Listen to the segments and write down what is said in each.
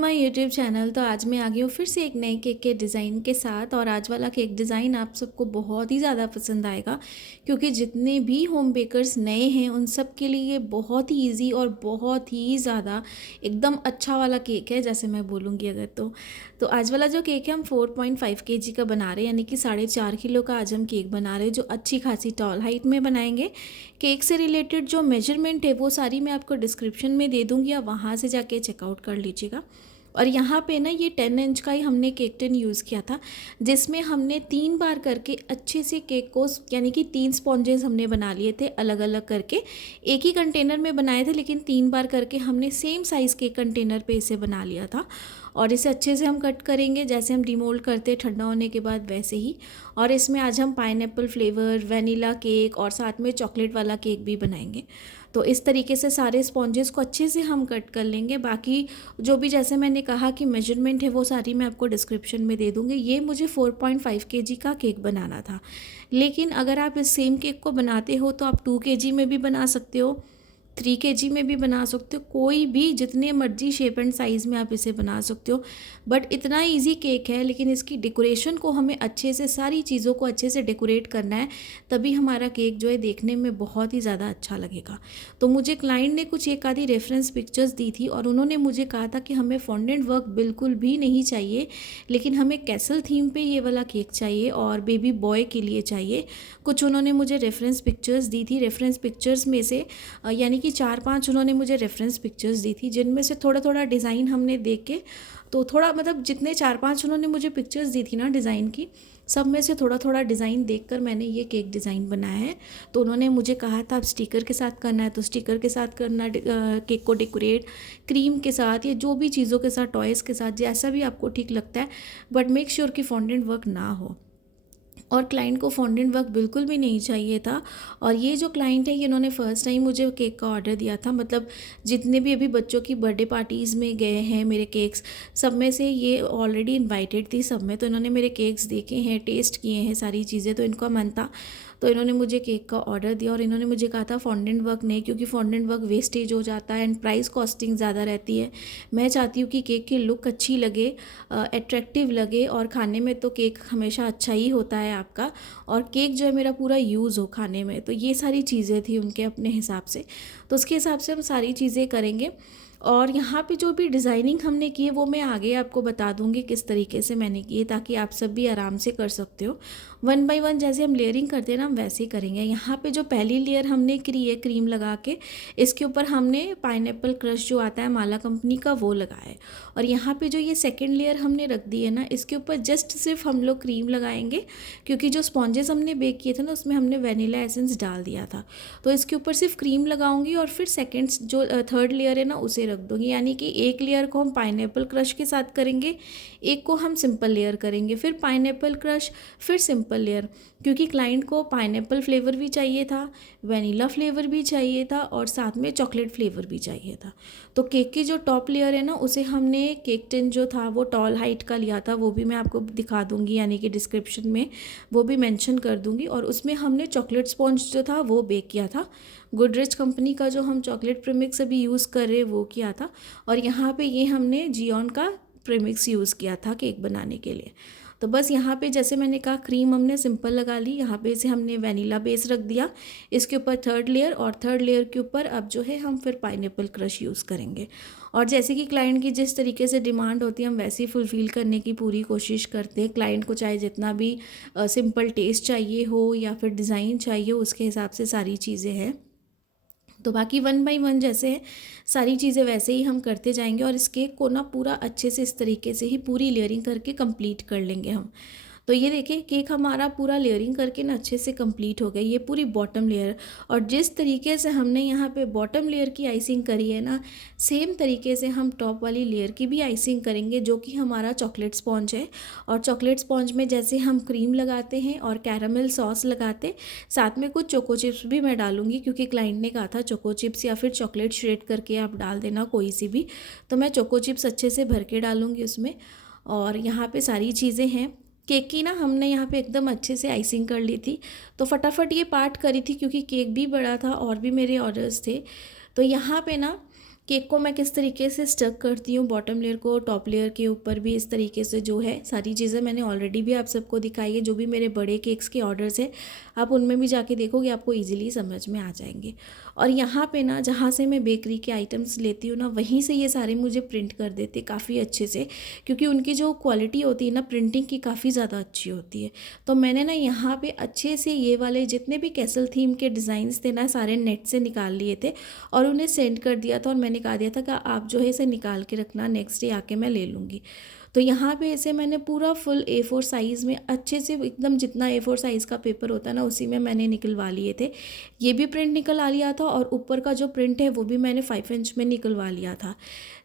My YouTube channel. तो आज मैं आ गई हूँ फिर से एक नए केक के डिज़ाइन के साथ। और आज वाला केक डिज़ाइन आप सबको बहुत ही ज़्यादा पसंद आएगा, क्योंकि जितने भी होम बेकर्स नए हैं उन सब के लिए ये बहुत ही इजी और बहुत ही ज़्यादा एकदम अच्छा वाला केक है, जैसे मैं बोलूँगी अगर तो आज वाला जो केक है हम 4.5 केजी का बना रहे हैं, यानी कि 4.5 किलो का आज हम केक बना रहे हैं, जो अच्छी खासी टॉल हाइट में बनाएंगे। केक से रिलेटेड जो मेजरमेंट है वो सारी मैं आपको डिस्क्रिप्शन में दे दूँगी, आप वहाँ से जाके चेकआउट कर लीजिएगा। और यहाँ पे ना ये 10 इंच का ही हमने केक टिन यूज़ किया था, जिसमें हमने 3 बार करके अच्छे से केक को, यानी कि 3 स्पॉन्जेस हमने बना लिए थे अलग अलग करके। एक ही कंटेनर में बनाए थे, लेकिन 3 बार करके हमने सेम साइज़ के कंटेनर पे इसे बना लिया था। और इसे अच्छे से हम कट करेंगे, जैसे हम डिमोल्ड करते हैं ठंडा होने के बाद वैसे ही। और इसमें आज हम पाइनएप्पल फ्लेवर, वनीला केक और साथ में चॉकलेट वाला केक भी बनाएंगे। तो इस तरीके से सारे स्पॉन्जेस को अच्छे से हम कट कर लेंगे। बाकी जो भी, जैसे मैंने कहा कि मेजरमेंट है वो सारी मैं आपको डिस्क्रिप्शन में दे दूँगी। ये मुझे 4.5 केजी का केक बनाना था, लेकिन अगर आप इस सेम केक को बनाते हो तो आप 2 केजी में भी बना सकते हो, 3 केजी में भी बना सकते हो, कोई भी जितने मर्जी शेप एंड साइज़ में आप इसे बना सकते हो। बट इतना इजी केक है, लेकिन इसकी डेकोरेशन को हमें अच्छे से, सारी चीज़ों को अच्छे से डेकोरेट करना है, तभी हमारा केक जो है देखने में बहुत ही ज़्यादा अच्छा लगेगा। तो मुझे क्लाइंट ने कुछ एक आधी रेफरेंस पिक्चर्स दी थी, और उन्होंने मुझे कहा था कि हमें फॉन्डेंट वर्क बिल्कुल भी नहीं चाहिए, लेकिन हमें कैसल थीम पे ये वाला केक चाहिए और बेबी बॉय के लिए चाहिए। कुछ उन्होंने मुझे रेफरेंस पिक्चर्स दी थी। रेफरेंस पिक्चर्स में से यानी कि 4-5 उन्होंने मुझे रेफरेंस पिक्चर्स दी थी, जिनमें से थोड़ा थोड़ा डिज़ाइन हमने देख के, तो थोड़ा मतलब जितने 4-5 उन्होंने मुझे पिक्चर्स दी थी ना डिज़ाइन की, सब में से थोड़ा थोड़ा डिज़ाइन देखकर मैंने ये केक डिज़ाइन बनाया है। तो उन्होंने मुझे कहा था आप स्टिकर के साथ करना है तो स्टिकर के साथ करना, केक को डेकोरेट क्रीम के साथ या जो भी चीज़ों के साथ, टॉयज़ के साथ, जैसा भी आपको ठीक लगता है, बट मेक श्योर कि फॉन्डेंट वर्क ना हो। और क्लाइंट को फॉन्डेंट वर्क बिल्कुल भी नहीं चाहिए था। और ये जो क्लाइंट है, ये इन्होंने फ़र्स्ट टाइम मुझे केक का ऑर्डर दिया था। मतलब जितने भी अभी बच्चों की बर्थडे पार्टीज़ में गए हैं मेरे केक्स, सब में से ये ऑलरेडी इनवाइटेड थी सब में। तो इन्होंने मेरे केक्स देखे हैं, टेस्ट किए हैं सारी चीज़ें, तो इनका मन था, तो इन्होंने मुझे केक का ऑर्डर दिया। और इन्होंने मुझे कहा था फॉन्डेंट वर्क नहीं, क्योंकि फॉन्डेंट वर्क वेस्टेज हो जाता है एंड प्राइस कॉस्टिंग ज़्यादा रहती है। मैं चाहती हूँ कि केक की लुक अच्छी लगे, अट्रैक्टिव लगे, और खाने में तो केक हमेशा अच्छा ही होता है आपका, और केक जो है मेरा पूरा यूज़ हो खाने में। तो ये सारी चीज़ें थी उनके अपने हिसाब से, तो उसके हिसाब से हम सारी चीज़ें करेंगे। और यहाँ पे जो भी डिज़ाइनिंग हमने की है वो मैं आगे आपको बता दूँगी किस तरीके से मैंने की है, ताकि आप सब भी आराम से कर सकते हो। 1 बाय 1 जैसे हम लेयरिंग करते हैं ना, हम वैसे ही करेंगे। यहाँ पे जो पहली लेयर हमने करी है क्रीम लगा के, इसके ऊपर हमने पाइनएप्पल क्रश जो आता है माला कंपनी का, वो लगाया है। और यहाँ पे जो ये सेकेंड लेयर हमने रख दी है ना, इसके ऊपर जस्ट सिर्फ हम लोग क्रीम लगाएंगे, क्योंकि जो स्पॉन्जेस हमने बेक किए थे ना, उसमें हमने वेनिला एसेंस डाल दिया था। तो इसके ऊपर सिर्फ क्रीम लगाऊंगी, और फिर सेकेंड जो थर्ड लेयर है ना उसे रख दूँगी। यानी कि एक लेयर को हम पाइनएप्पल क्रश के साथ करेंगे, एक को हम सिंपल लेयर करेंगे, फिर पाइनएप्पल क्रश, फिर सिंपल लेयर। क्योंकि क्लाइंट को पाइनएप्पल फ्लेवर भी चाहिए था, वनीला फ्लेवर भी चाहिए था, और साथ में चॉकलेट फ्लेवर भी चाहिए था। तो केक की जो टॉप लेयर है ना, उसे हमने केक टिन जो था वो टॉल हाइट का लिया था, वो भी मैं आपको दिखा दूँगी, यानी कि डिस्क्रिप्शन में वो भी मेंशन कर दूँगी। और उसमें हमने चॉकलेट स्पॉन्ज जो था वो बेक किया था, गुडरिच कंपनी का जो हम चॉकलेट प्रीमिक्स अभी यूज़ कर रहे हैं वो किया था। और यहाँ पे ये हमने जियोन का प्रीमिक्स यूज़ किया था केक बनाने के लिए। तो बस यहाँ पे जैसे मैंने कहा, क्रीम हमने सिंपल लगा ली, यहाँ पे इसे हमने वनीला बेस रख दिया, इसके ऊपर थर्ड लेयर, और थर्ड लेयर के ऊपर अब जो है हम फिर पाइनएप्पल क्रश यूज़ करेंगे। और जैसे कि क्लाइंट की जिस तरीके से डिमांड होती है, हम वैसे ही फुलफ़िल करने की पूरी कोशिश करते हैं। क्लाइंट को चाहे जितना भी सिंपल टेस्ट चाहिए हो या फिर डिज़ाइन चाहिए हो, उसके हिसाब से सारी चीज़ें हैं। तो बाकी 1 बाय 1 जैसे है सारी चीज़ें वैसे ही हम करते जाएंगे, और इस केक को ना पूरा अच्छे से इस तरीके से ही पूरी लेयरिंग करके कंप्लीट कर लेंगे हम। तो ये देखिए केक हमारा पूरा लेयरिंग करके ना अच्छे से कंप्लीट हो गया, ये पूरी बॉटम लेयर। और जिस तरीके से हमने यहाँ पे बॉटम लेयर की आइसिंग करी है ना, सेम तरीके से हम टॉप वाली लेयर की भी आइसिंग करेंगे, जो कि हमारा चॉकलेट स्पॉन्ज है। और चॉकलेट स्पॉन्ज में जैसे हम क्रीम लगाते हैं और कैरामल सॉस लगाते, साथ में कुछ चोको चिप्स भी मैं डालूंगी, क्योंकि क्लाइंट ने कहा था चोको चिप्स या फिर चॉकलेट श्रेड करके आप डाल देना कोई सी भी। तो मैं चोको चिप्स अच्छे से भर के डालूंगी उसमें। और यहाँ पे सारी चीज़ें हैं केक की ना, हमने यहाँ पे एकदम अच्छे से आइसिंग कर ली थी। तो फटाफट ये पार्ट करी थी, क्योंकि केक भी बड़ा था और भी मेरे ऑर्डर्स थे। तो यहाँ पे ना केक को मैं किस तरीके से स्टक करती हूँ, बॉटम लेयर को टॉप लेयर के ऊपर भी इस तरीके से जो है सारी चीज़ें मैंने ऑलरेडी भी आप सबको दिखाई है। जो भी मेरे बड़े केक्स के ऑर्डर्स है आप उनमें भी जाके देखोगे, आपको ईजिली समझ में आ जाएंगे। और यहाँ पे ना जहाँ से मैं बेकरी के आइटम्स लेती हूँ ना, वहीं से ये सारे मुझे प्रिंट कर देते काफ़ी अच्छे से, क्योंकि उनकी जो क्वालिटी होती है ना प्रिंटिंग की काफ़ी ज़्यादा अच्छी होती है। तो मैंने ना यहाँ पे अच्छे से ये वाले जितने भी कैसल थीम के डिज़ाइंस थे ना सारे नेट से निकाल लिए थे और उन्हें सेंड कर दिया था, और मैंने कहा दिया था कि आप जो है इसे निकाल के रखना, नेक्स्ट डे आके मैं ले लूँगी। तो यहाँ पे इसे मैंने पूरा फुल A4 साइज़ में अच्छे से एकदम जितना A4 साइज़ का पेपर होता है ना उसी में मैंने निकलवा लिए थे। ये भी प्रिंट निकल आ लिया था और ऊपर का जो प्रिंट है वो भी मैंने 5 इंच में निकलवा लिया था।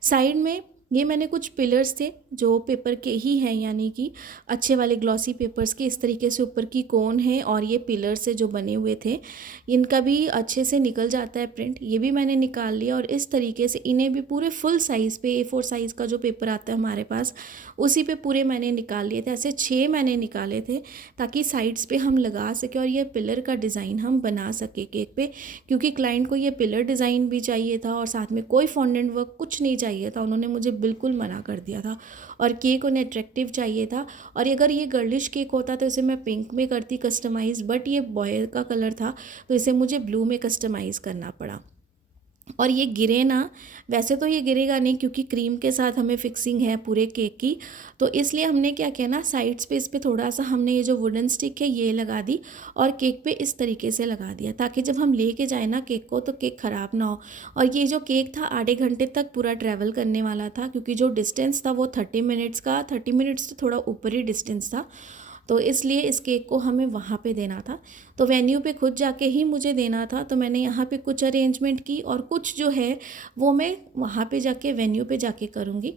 साइड में ये मैंने कुछ पिलर्स थे जो पेपर के ही हैं, यानी कि अच्छे वाले ग्लॉसी पेपर्स के इस तरीके से ऊपर की कोन है और ये पिलर से जो बने हुए थे, इनका भी अच्छे से निकल जाता है प्रिंट। ये भी मैंने निकाल लिया और इस तरीके से इन्हें भी पूरे फुल साइज़ पे A4 साइज़ का जो पेपर आता है हमारे पास उसी पे पूरे मैंने निकाल लिए थे। ऐसे 6 मैंने निकाले थे ताकि साइड्स पे हम लगा सकें और ये पिलर का डिज़ाइन हम बना सके केक पे, क्योंकि क्लाइंट को ये पिलर डिज़ाइन भी चाहिए था और साथ में कोई फॉन्डेंट वर्क कुछ नहीं चाहिए था। उन्होंने मुझे बिल्कुल मना कर दिया था और केक उन्हें अट्रैक्टिव चाहिए था। और अगर ये गर्लिश केक होता तो इसे मैं पिंक में करती कस्टमाइज़, बट ये बॉय का कलर था तो इसे मुझे ब्लू में कस्टमाइज़ करना पड़ा। और ये गिरे ना, वैसे तो ये गिरेगा नहीं क्योंकि क्रीम के साथ हमें फिक्सिंग है पूरे केक की, तो इसलिए हमने क्या किया ना साइड्स पे इस पे थोड़ा सा हमने ये जो वुडन स्टिक है ये लगा दी और केक पे इस तरीके से लगा दिया ताकि जब हम लेके जाए ना केक को तो केक ख़राब ना हो। और ये जो केक था आधे घंटे तक पूरा ट्रैवल करने वाला था, क्योंकि जो डिस्टेंस था वो 30 मिनट्स का, 30 मिनट्स से थोड़ा ऊपर ही डिस्टेंस था, तो इसलिए इस केक को हमें वहाँ पे देना था। तो वेन्यू पे खुद जाके ही मुझे देना था, तो मैंने यहाँ पे कुछ अरेंजमेंट की और कुछ जो है वो मैं वहाँ पे जाके वेन्यू पे जाके करूँगी।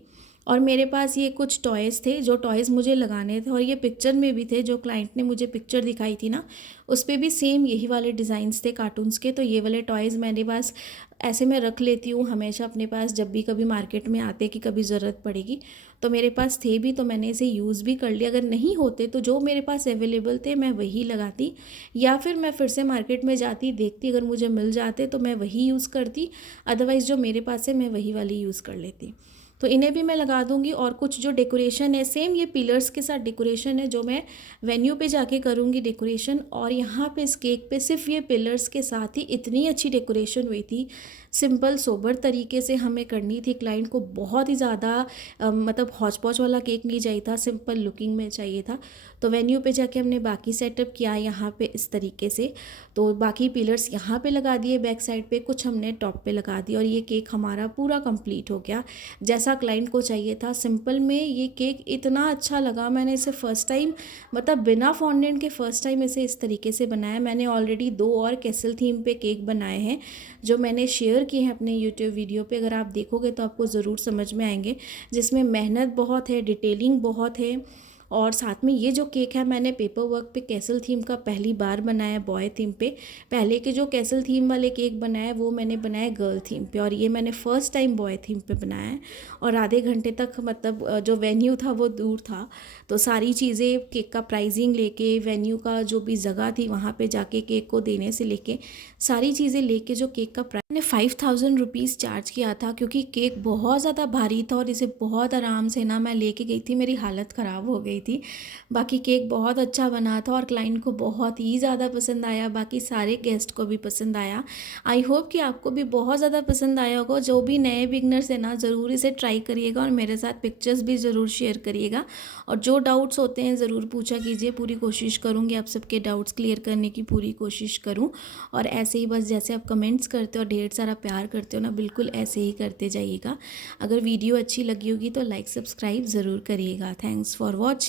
और मेरे पास ये कुछ टॉयज़ थे जो टॉयज़ मुझे लगाने थे और ये पिक्चर में भी थे, जो क्लाइंट ने मुझे पिक्चर दिखाई थी ना उस पे भी सेम यही वाले डिज़ाइंस थे कार्टून्स के। तो ये वाले टॉयज़ मेरे पास ऐसे मैं रख लेती हूँ हमेशा अपने पास, जब भी कभी मार्केट में आते कि कभी ज़रूरत पड़ेगी, तो मेरे पास थे भी तो मैंने इसे यूज़ भी कर लिया। अगर नहीं होते तो जो मेरे पास अवेलेबल थे मैं वही लगाती, या फिर मैं फिर से मार्केट में जाती देखती अगर मुझे मिल जाते तो मैं वही यूज़ करती, अदरवाइज़ जो मेरे पास है मैं वही वाली यूज़ कर लेती। तो इन्हें भी मैं लगा दूंगी। और कुछ जो डेकोरेशन है सेम ये पिलर्स के साथ डेकोरेशन है जो मैं वेन्यू पे जाके करूँगी डेकोरेशन। और यहाँ पे इस केक पे सिर्फ ये पिलर्स के साथ ही इतनी अच्छी डेकोरेशन हुई थी, सिंपल सोबर तरीके से हमें करनी थी। क्लाइंट को बहुत ही ज़्यादा मतलब हौच पौच वाला केक नहीं चाहिए था, सिंपल लुकिंग में चाहिए था। तो वेन्यू पे जाके हमने बाकी सेटअप किया यहाँ पे इस तरीके से, तो बाकी पिलर्स यहाँ पे लगा दिए बैक साइड पे, कुछ हमने टॉप पे लगा दिया और ये केक हमारा पूरा कंप्लीट हो गया जैसा क्लाइंट को चाहिए था। सिंपल में ये केक इतना अच्छा लगा, मैंने इसे फ़र्स्ट टाइम मतलब बिना फॉन्डेंट के फ़र्स्ट टाइम इसे इस तरीके से बनाया। मैंने ऑलरेडी 2 और कैसल थीम पे केक बनाए हैं जो मैंने शेयर किए हैं अपने यूट्यूब वीडियो पे, अगर आप देखोगे तो आपको ज़रूर समझ में आएंगे, जिसमें मेहनत बहुत है, डिटेलिंग बहुत है। और साथ में ये जो केक है मैंने पेपर वर्क पे कैसल थीम का पहली बार बनाया, बॉय थीम पे। पहले के जो कैसल थीम वाले केक बनाए वो मैंने बनाए गर्ल थीम पे, और ये मैंने फ़र्स्ट टाइम बॉय थीम पे बनाया है। और आधे घंटे तक मतलब जो वेन्यू था वो दूर था, तो सारी चीज़ें केक का प्राइसिंग लेके, वेन्यू का जो भी जगह थी वहाँ पे जाके केक को देने से लेके सारी चीज़ें लेके जो केक का प्राइस मैंने 5000 रुपीज़ चार्ज किया था, क्योंकि केक बहुत ज़्यादा भारी था और इसे बहुत आराम से ना मैं लेके गई थी, मेरी हालत ख़राब हो गई थी। बाकी केक बहुत अच्छा बना था और क्लाइंट को बहुत ही ज़्यादा पसंद आया, बाकी सारे गेस्ट को भी पसंद आया। आई होप कि आपको भी बहुत ज़्यादा पसंद आया होगा। जो भी नए बिगनर्स हैं ना ज़रूर इसे ट्राई करिएगा और मेरे साथ पिक्चर्स भी ज़रूर शेयर करिएगा। और जो डाउट्स होते हैं ज़रूर पूछा कीजिए, पूरी कोशिश करूँगी आप सबके डाउट्स क्लियर करने की पूरी कोशिश करूँ। और ऐसे ही बस जैसे आप कमेंट्स करते हो, ढेर सारा प्यार करते हो ना, बिल्कुल ऐसे ही करते जाइएगा। अगर वीडियो अच्छी लगी होगी तो लाइक सब्सक्राइब ज़रूर करिएगा। Thanks for watching.